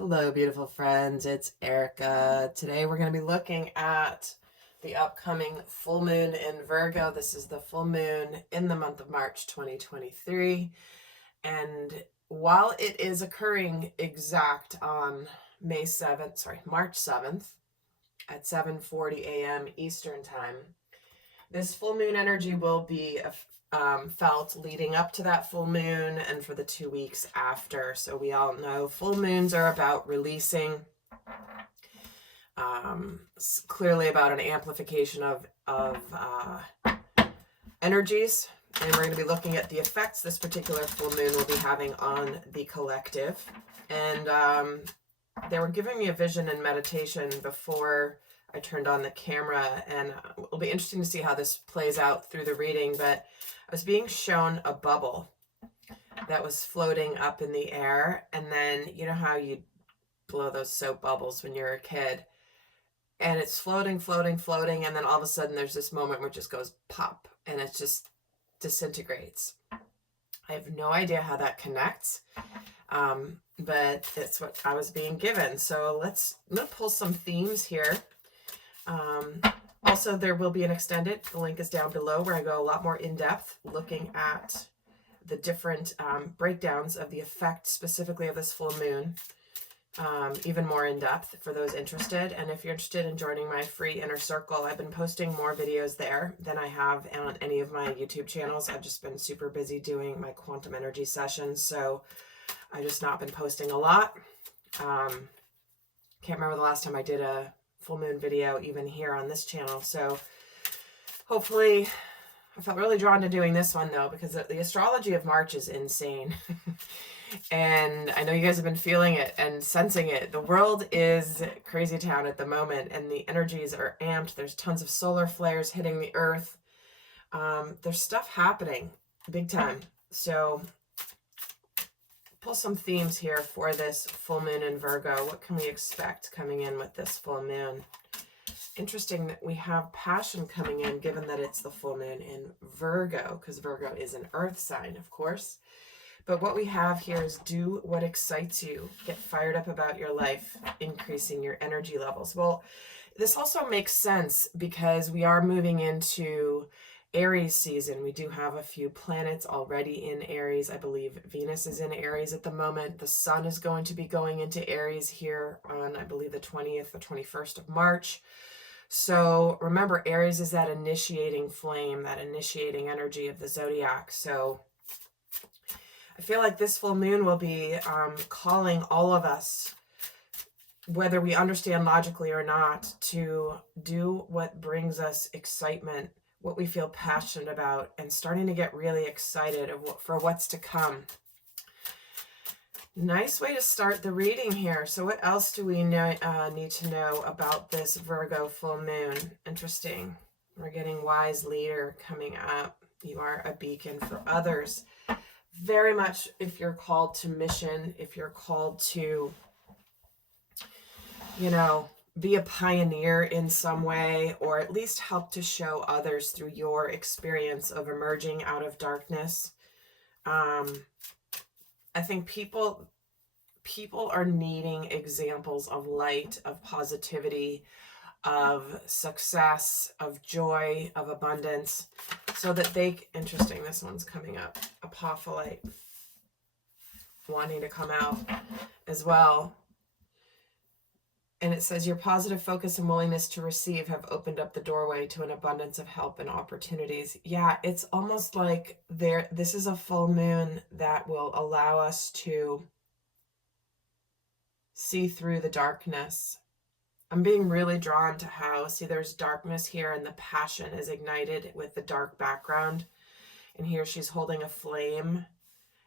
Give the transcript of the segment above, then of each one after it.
Hello, beautiful friends. It's Erika. Today we're going to be looking at the upcoming full moon in Virgo. This is the full moon in the month of March 2023. And while it is occurring exact on March 7th at 7:40 a.m. Eastern Time, this full moon energy will be felt leading up to that full moon and for the 2 weeks after. So we all know full moons are about releasing, clearly about an amplification of energies. And we're going to be looking at the effects this particular full moon will be having on the collective. And they were giving me a vision in meditation before I turned on the camera, and it'll be interesting to see how this plays out through the reading, but I was being shown a bubble that was floating up in the air, and then you know how you blow those soap bubbles when you're a kid, and it's floating, and then all of a sudden there's this moment where it just goes pop, and it just disintegrates. I have no idea how that connects, but it's what I was being given. So I'm going to pull some themes here. Also, there will be an extended, the link is down below, where I go a lot more in depth looking at the different breakdowns of the effect specifically of this full moon, even more in depth for those interested. And if you're interested in joining my free inner circle, I've been posting more videos there than I have on any of my YouTube channels. I've just been super busy doing my quantum energy sessions, so I've just not been posting a lot. Can't remember the last time I did a full moon video even here on this channel, so hopefully I felt really drawn to doing this one though, because the astrology of March is insane. And I know you guys have been feeling it and sensing it. The world is crazy town at the moment, and the energies are amped. There's tons of solar flares hitting the earth. There's stuff happening big time. So pull some themes here for this full moon in Virgo. What can we expect coming in with this full moon? Interesting that we have passion coming in, given that it's the full moon in Virgo, because Virgo is an earth sign, of course. But what we have here is do what excites you. Get fired up about your life, increasing your energy levels. Well, this also makes sense because we are moving into Aries season. We do have a few planets already in Aries. I believe Venus is in Aries at the moment. The sun is going to be going into Aries here on, I believe, the 20th or 21st of March. So remember, Aries is that initiating flame, that initiating energy of the zodiac. So I feel like this full moon will be calling all of us, whether we understand logically or not, to do what brings us excitement, what we feel passionate about, and starting to get really excited for what's to come. Nice way to start the reading here. So what else do we need to know about this Virgo full moon? Interesting. We're getting wise leader coming up. You are a beacon for others. Very much if you're called to mission, if you're called to, be a pioneer in some way, or at least help to show others through your experience of emerging out of darkness. I think people are needing examples of light, of positivity, of success, of joy, of abundance, so that interesting, this one's coming up, apophyllite, wanting to come out as well. And it says, your positive focus and willingness to receive have opened up the doorway to an abundance of help and opportunities. Yeah, it's almost like this is a full moon that will allow us to see through the darkness. I'm being really drawn to how, see, there's darkness here and the passion is ignited with the dark background. And here she's holding a flame.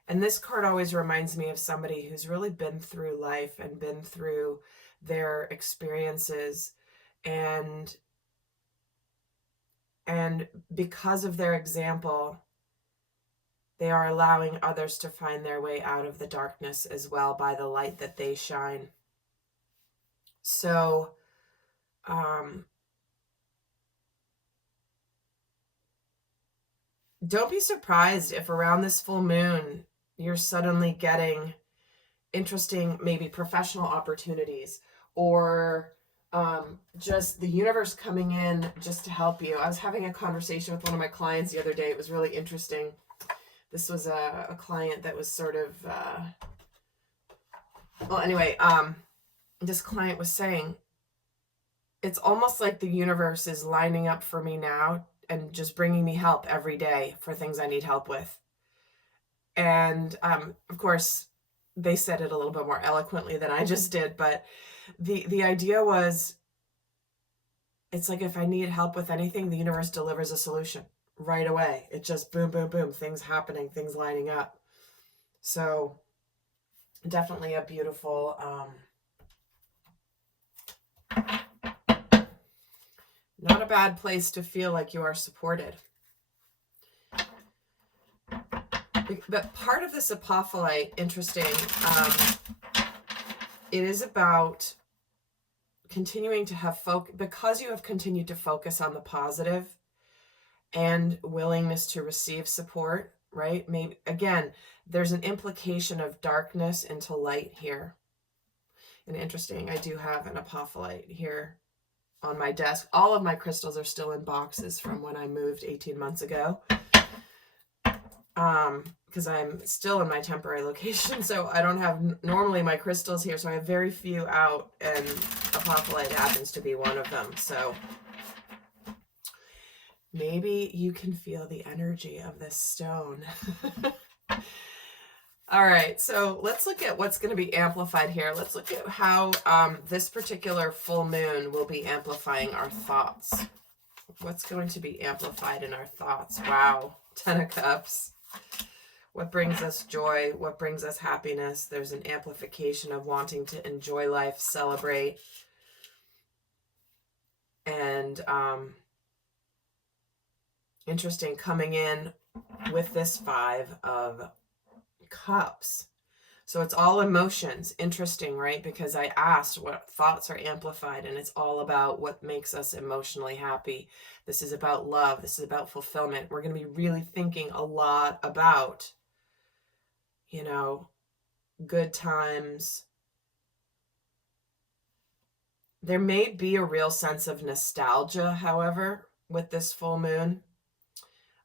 And this card always reminds me of somebody who's really been through life and been through their experiences, and because of their example, they are allowing others to find their way out of the darkness as well by the light that they shine. So don't be surprised if around this full moon you're suddenly getting interesting, maybe professional opportunities, or just the universe coming in just to help you. I was having a conversation with one of my clients the other day. It was really interesting. This was a client that was sort of, well, anyway, this client was saying, it's almost like the universe is lining up for me now and just bringing me help every day for things I need help with. And of course, they said it a little bit more eloquently than I just did, but the idea was, it's like if I need help with anything, the universe delivers a solution right away. It just boom, boom, boom, things happening, things lining up. So definitely a beautiful, not a bad place to feel like you are supported. But part of this apophyllite, interesting, it is about continuing to have focus, because you have continued to focus on the positive and willingness to receive support, right? Maybe, again, there's an implication of darkness into light here. And interesting, I do have an apophyllite here on my desk. All of my crystals are still in boxes from when I moved 18 months ago. Because I'm still in my temporary location, so I don't have normally my crystals here, so I have very few out, and apophyllite happens to be one of them. So maybe you can feel the energy of this stone. All right, so let's look at what's going to be amplified here. Let's look at how this particular full moon will be amplifying our thoughts. What's going to be amplified in our thoughts? Wow, 10 of Cups. What brings us joy? What brings us happiness? There's an amplification of wanting to enjoy life, celebrate. And interesting, coming in with this 5 of Cups. So it's all emotions. Interesting, right? Because I asked what thoughts are amplified, and it's all about what makes us emotionally happy. This is about love. This is about fulfillment. We're going to be really thinking a lot about, you know, good times. There may be a real sense of nostalgia, however, with this full moon.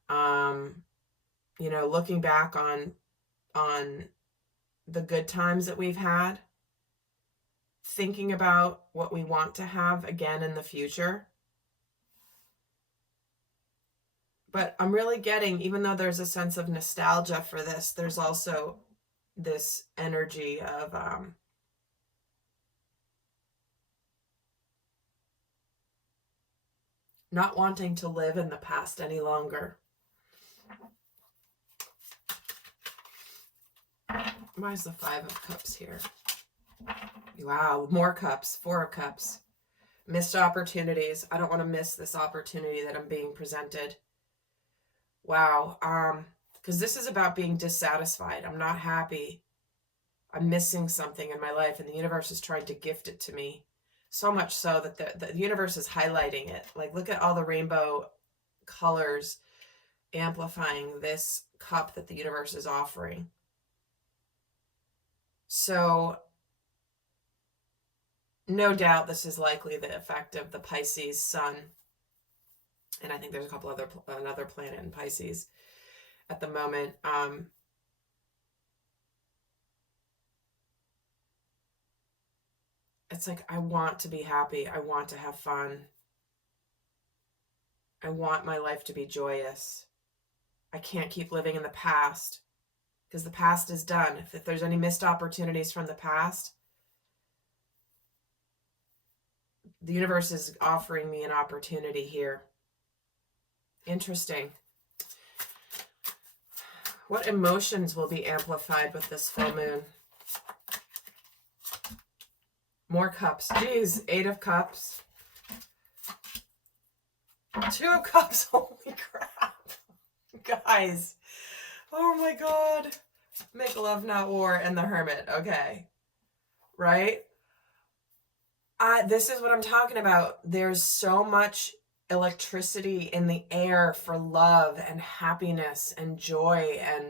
You know, looking back on the good times that we've had, thinking about what we want to have again in the future. But I'm really getting, even though there's a sense of nostalgia for this, there's also this energy of not wanting to live in the past any longer. Why is the 5 of Cups here? Wow, more cups, 4 of Cups. Missed opportunities. I don't want to miss this opportunity that I'm being presented. Wow, because this is about being dissatisfied. I'm not happy. I'm missing something in my life, and the universe is trying to gift it to me. So much so that the universe is highlighting it. Like, look at all the rainbow colors amplifying this cup that the universe is offering. So no doubt this is likely the effect of the Pisces sun. And I think there's a couple another planet in Pisces at the moment. It's like, I want to be happy. I want to have fun. I want my life to be joyous. I can't keep living in the past, because the past is done. If there's any missed opportunities from the past, the universe is offering me an opportunity here. Interesting. What emotions will be amplified with this full moon? More cups. Jeez, 8 of Cups. 2 of Cups. Holy crap. Guys. Oh my God. Make love, not war, and the Hermit. Okay. Right? This is what I'm talking about. There's so much electricity in the air for love and happiness and joy. And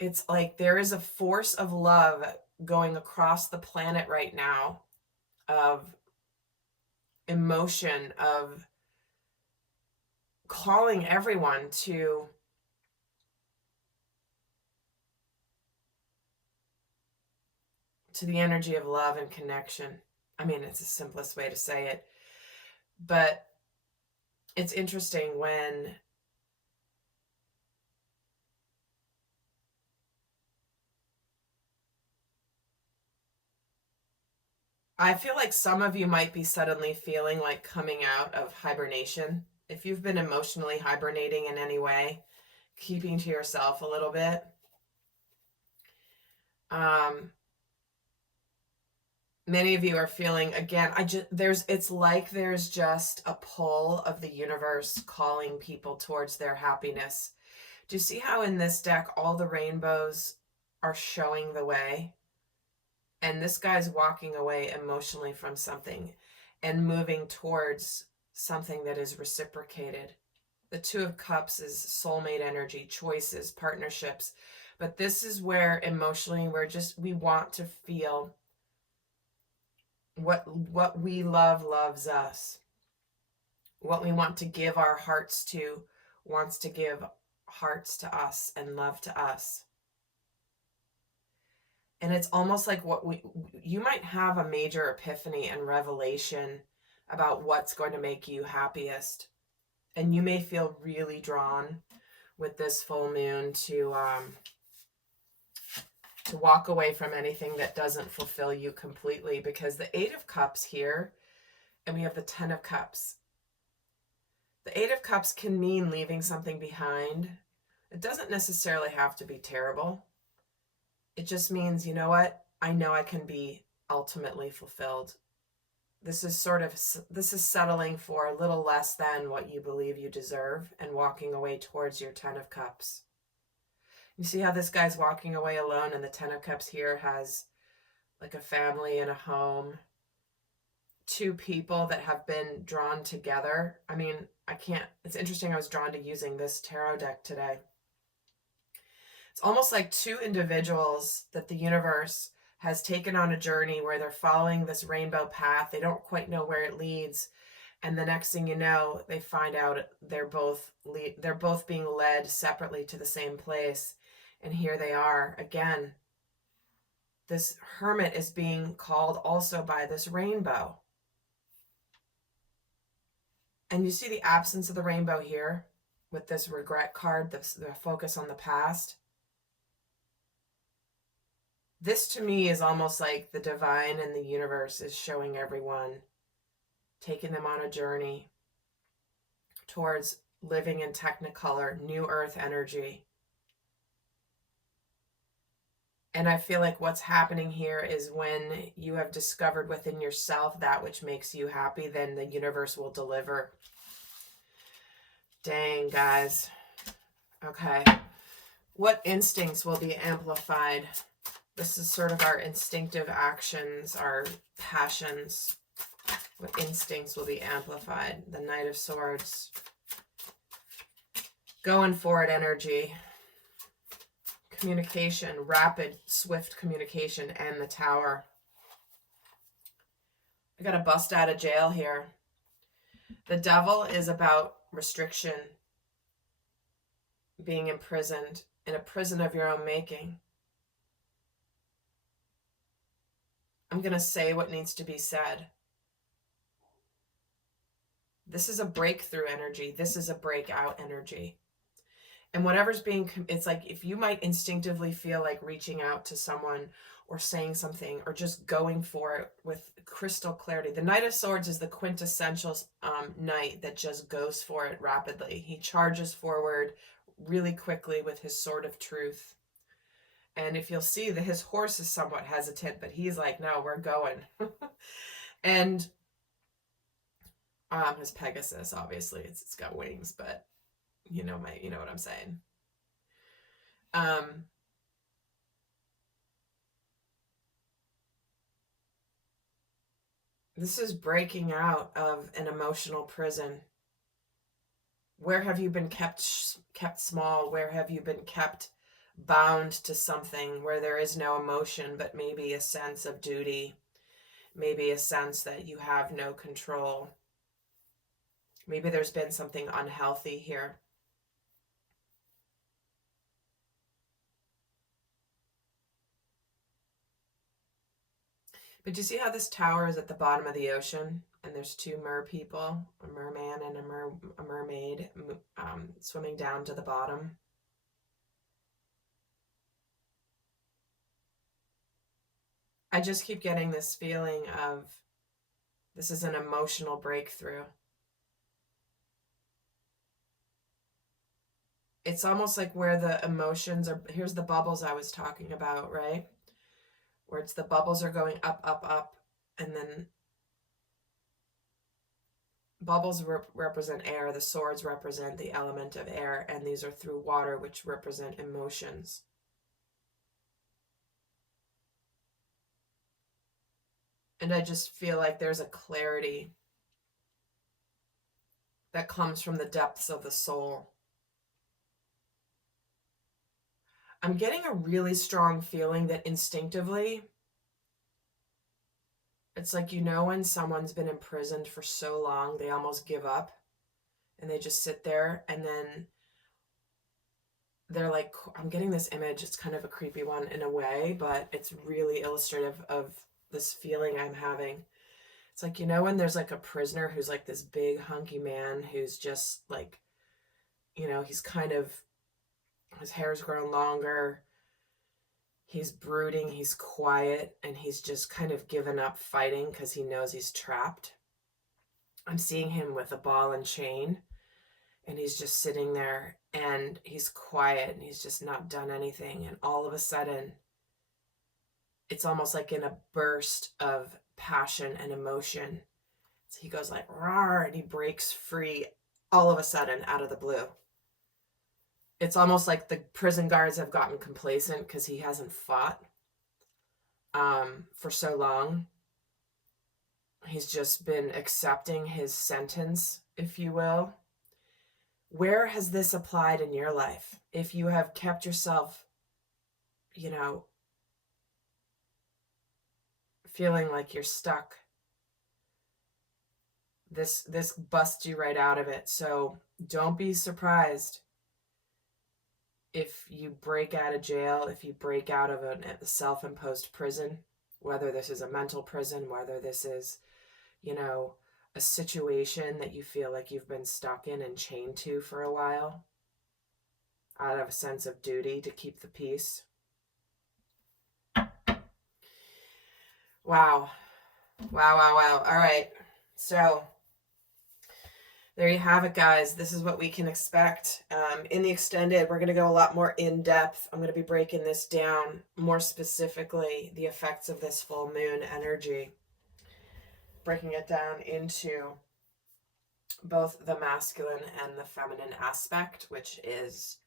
it's like there is a force of love going across the planet right now of emotion, of calling everyone to the energy of love and connection. I mean, it's the simplest way to say it, but it's interesting when I feel like some of you might be suddenly feeling like coming out of hibernation. If you've been emotionally hibernating in any way, keeping to yourself a little bit, many of you are feeling, again, it's like there's just a pull of the universe calling people towards their happiness. Do you see how in this deck all the rainbows are showing the way? And this guy's walking away emotionally from something and moving towards something that is reciprocated. The Two of Cups is soulmate energy, choices, partnerships. But this is where emotionally we want to feel what we love loves us. What we want to give our hearts to wants to give hearts to us and love to us. And it's almost like you might have a major epiphany and revelation about what's going to make you happiest. And you may feel really drawn with this full moon to walk away from anything that doesn't fulfill you completely, because the Eight of Cups here, and we have the Ten of Cups. The Eight of Cups can mean leaving something behind. It doesn't necessarily have to be terrible. It just means, you know what? I know I can be ultimately fulfilled. This is settling for a little less than what you believe you deserve and walking away towards your Ten of Cups. You see how this guy's walking away alone, and the Ten of Cups here has like a family and a home. Two people that have been drawn together. I mean, it's interesting I was drawn to using this tarot deck today. It's almost like two individuals that the universe has taken on a journey where they're following this rainbow path. They don't quite know where it leads. And the next thing you know, they find out they're both being led separately to the same place. And here they are again. This hermit is being called also by this rainbow. And you see the absence of the rainbow here with this regret card, the focus on the past. This to me is almost like the divine and the universe is showing everyone, taking them on a journey towards living in Technicolor, new earth energy. And I feel like what's happening here is when you have discovered within yourself that which makes you happy, then the universe will deliver. Dang, guys. Okay. What instincts will be amplified? This is sort of our instinctive actions, our passions. What instincts will be amplified? The Knight of Swords. Going for it energy. Communication, rapid, swift communication, and the Tower. I got a bust out of jail here. The Devil is about restriction, being imprisoned in a prison of your own making. I'm going to say what needs to be said. This is a breakthrough energy. This is a breakout energy. And whatever's it's like if you might instinctively feel like reaching out to someone or saying something or just going for it with crystal clarity. The Knight of Swords is the quintessential knight that just goes for it rapidly. He charges forward really quickly with his sword of truth. And if you'll see that his horse is somewhat hesitant, but he's like, no, we're going. And his Pegasus, obviously, it's got wings, but you know what I'm saying. This is breaking out of an emotional prison. Where have you been kept small? Where have you been kept bound to something where there is no emotion, but maybe a sense of duty, maybe a sense that you have no control. Maybe there's been something unhealthy here. But you see how this tower is at the bottom of the ocean, and there's two mer people, a merman and a mermaid, swimming down to the bottom. I just keep getting this feeling of this is an emotional breakthrough. It's almost like where the emotions are. Here's the bubbles I was talking about, right? Where it's the bubbles are going up, up, up, and then bubbles represent air, the swords represent the element of air, and these are through water, which represent emotions. And I just feel like there's a clarity that comes from the depths of the soul. I'm getting a really strong feeling that instinctively, it's like, you know, when someone's been imprisoned for so long, they almost give up and they just sit there, and then they're like, I'm getting this image. It's kind of a creepy one in a way, but it's really illustrative of this feeling I'm having. It's like, you know, when there's like a prisoner who's like this big hunky man who's just like, you know, he's kind of, his hair's grown longer, he's brooding, he's quiet, and he's just kind of given up fighting because he knows he's trapped. I'm seeing him with a ball and chain, and he's just sitting there, and he's quiet, and he's just not done anything. And all of a sudden, it's almost like in a burst of passion and emotion, so he goes like, "Rawr," and he breaks free all of a sudden out of the blue. It's almost like the prison guards have gotten complacent because he hasn't fought for so long. He's just been accepting his sentence, if you will. Where has this applied in your life? If you have kept yourself, you know, feeling like you're stuck, this busts you right out of it. So don't be surprised if you break out of jail, if you break out of a self-imposed prison, whether this is a mental prison, whether this is, you know, a situation that you feel like you've been stuck in and chained to for a while, out of a sense of duty to keep the peace. Wow. Wow, wow, wow. All right. So there you have it, guys. This is what we can expect. In the extended, we're going to go a lot more in depth. I'm going to be breaking this down more specifically, the effects of this full moon energy, breaking it down into both the masculine and the feminine aspect, which is,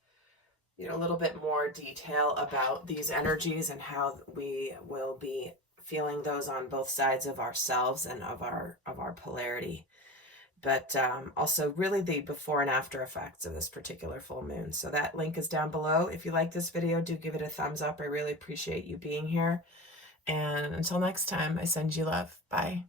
you know, a little bit more detail about these energies and how we will be feeling those on both sides of ourselves and of our polarity. But also really the before and after effects of this particular full moon. So that link is down below. If you like this video, do give it a thumbs up. I really appreciate you being here. And until next time, I send you love. Bye.